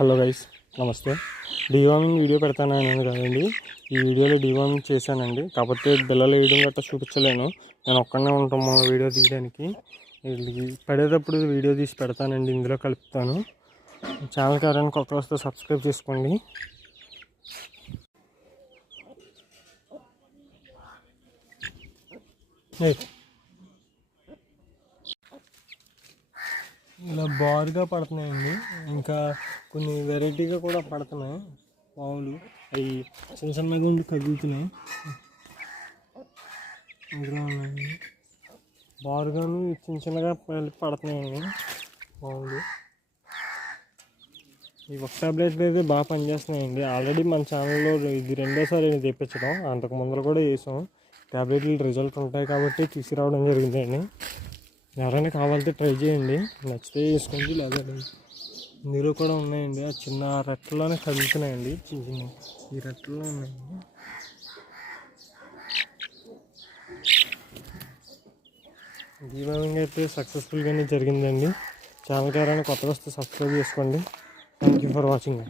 Hello guys, నమస్తే. Deworming video పెడతానని కదండి. ఈ వీడియోలో డీవార్మింగ్ చేశానండి. కాకపోతే బిల్లలు వేయడం గట్రా చూపించలేను. నేను ఒక్కడనే ఉంటాము వీడియో తీయడానికి. పడేటప్పుడు వీడియో తీసి పెడతానండి, ఇందులో కలుపుతాను. ఛానల్కి ఎవరైనా కొత్త వస్తే సబ్స్క్రైబ్ చేసుకోండి. ఇలా బారుగా పడుతున్నాయండి. ఇంకా కొన్ని వెరైటీగా కూడా పడుతున్నాయి పావులు. అవి చిన్న చిన్నగా ఉండి కదులుతున్నాయి. ఇందులో ఉన్నాయండి బారుగాను చిన్న చిన్నగా పడుతున్నాయండి పావులు. ఈ ఒక టాబ్లెట్ అయితే బాగా పనిచేస్తున్నాయండి. ఆల్రెడీ మన ఛానల్లో ఇది రెండోసారి తెప్పించడం, అంతకు ముందర కూడా వేసాం. టాబ్లెట్లు రిజల్ట్ ఉంటాయి కాబట్టి తీసుకురావడం జరిగిందండి. ఎవరైనా కావాలంటే ట్రై చేయండి, నచ్చితే వేసుకోండి. లేదా ఇందులో కూడా ఉన్నాయండి, ఆ చిన్న రెట్టలోనే కదులుతున్నాయండి. చిన్న చిన్న ఈ రెట్టలో ఉన్నాయండి. డీవార్మింగ్ అయితే సక్సెస్ఫుల్గానే జరిగిందండి. ఛానల్కి ఎవరైనా కొత్తగా వస్తే సబ్స్క్రైబ్ చేసుకోండి. Thank you for watching.